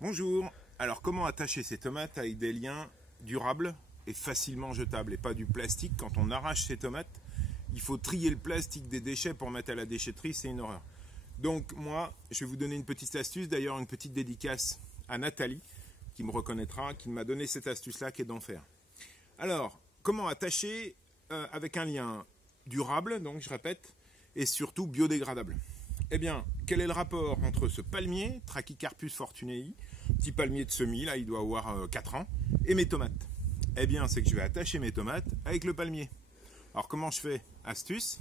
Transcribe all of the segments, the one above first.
Bonjour. Alors comment attacher ces tomates avec des liens durables et facilement jetables et pas du plastique? Quand on arrache ces tomates, il faut trier le plastique des déchets pour mettre à la déchetterie, c'est une horreur. Donc moi, je vais vous donner une petite astuce, d'ailleurs une petite dédicace à Nathalie, qui me reconnaîtra, qui m'a donné cette astuce-là qui est d'enfer. Alors, comment attacher avec un lien durable, donc je répète, et surtout biodégradable? Eh bien, quel est le rapport entre ce palmier, Trachycarpus fortunei, petit palmier de semis, là il doit avoir 4 ans, et mes tomates? Eh bien, c'est que je vais attacher mes tomates avec le palmier. Alors comment je fais? Astuce.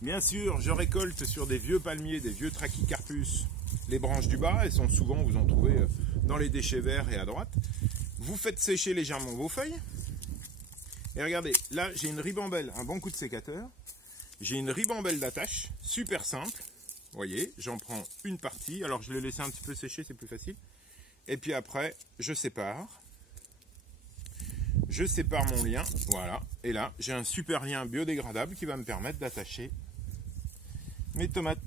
Bien sûr, je récolte sur des vieux palmiers, des vieux Trachycarpus, les branches du bas, elles sont souvent, vous en trouvez dans les déchets verts et à droite. Vous faites sécher légèrement vos feuilles. Et regardez, là j'ai une ribambelle, un bon coup de sécateur. J'ai une ribambelle d'attache, super simple. Vous voyez, j'en prends une partie. Alors je l'ai laissé un petit peu sécher, c'est plus facile. Et puis après, je sépare. Je sépare mon lien, voilà. Et là, j'ai un super lien biodégradable qui va me permettre d'attacher mes tomates.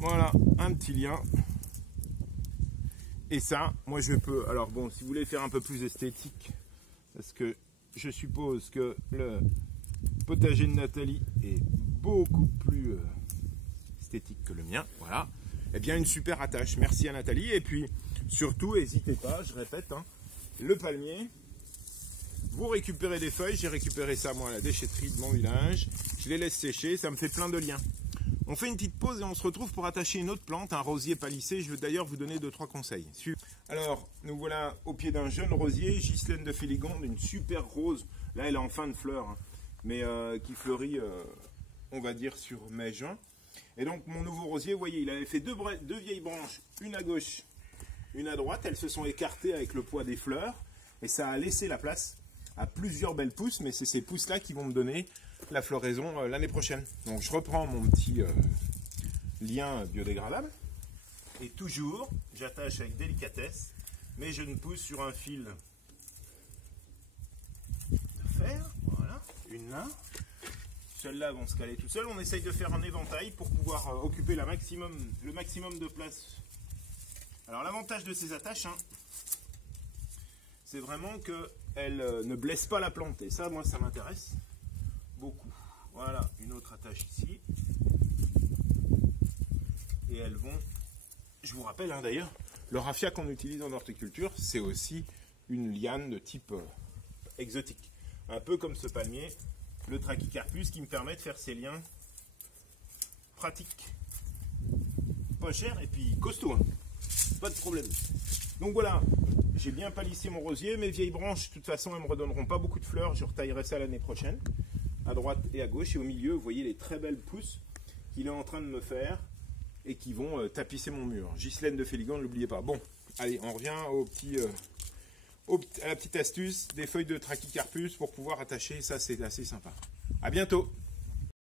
Voilà, un petit lien. Et ça, moi je peux... Alors bon, si vous voulez faire un peu plus esthétique, parce que je suppose que le potager de Nathalie est beaucoup plus esthétique que le mien, voilà. Eh bien, une super attache. Merci à Nathalie. Et puis, surtout, n'hésitez pas, je répète, hein, le palmier, vous récupérez des feuilles. J'ai récupéré ça, moi, à la déchetterie de mon village. Je les laisse sécher, ça me fait plein de liens. On fait une petite pause et on se retrouve pour attacher une autre plante, un rosier palissé. Je vais d'ailleurs vous donner 2-3 conseils. Alors, nous voilà au pied d'un jeune rosier, Ghislaine de Féligonde, une super rose. Là, elle est en fin de fleur, hein, mais qui fleurit, on va dire, sur mai-juin. Et donc, mon nouveau rosier, vous voyez, il avait fait deux vieilles branches, une à gauche, une à droite. Elles se sont écartées avec le poids des fleurs et ça a laissé la place à plusieurs belles pousses, mais c'est ces pousses-là qui vont me donner la floraison l'année prochaine. Donc, je reprends mon petit lien biodégradable et toujours, j'attache avec délicatesse mes jeunes pousses sur un fil de fer. Voilà, une là. Celles-là vont se caler tout seules. On essaye de faire un éventail pour pouvoir occuper le maximum de place. Alors l'avantage de ces attaches, hein, c'est vraiment qu'elles ne blessent pas la plante. Et ça, moi, ça m'intéresse beaucoup. Voilà, une autre attache ici. Et elles vont... Je vous rappelle, hein, d'ailleurs, le raffia qu'on utilise en horticulture, c'est aussi une liane de type exotique. Un peu comme ce palmier, le Trachycarpus, qui me permet de faire ces liens pratiques. Pas cher et puis costaud, hein. Pas de problème. Donc voilà, j'ai bien palissé mon rosier. Mes vieilles branches, de toute façon, elles ne me redonneront pas beaucoup de fleurs. Je retaillerai ça l'année prochaine, à droite et à gauche. Et au milieu, vous voyez les très belles pousses qu'il est en train de me faire et qui vont tapisser mon mur. Ghislaine de Féligonde, ne l'oubliez pas. Bon, allez, on revient à la petite astuce des feuilles de Trachycarpus pour pouvoir attacher. Ça, c'est assez sympa. À bientôt.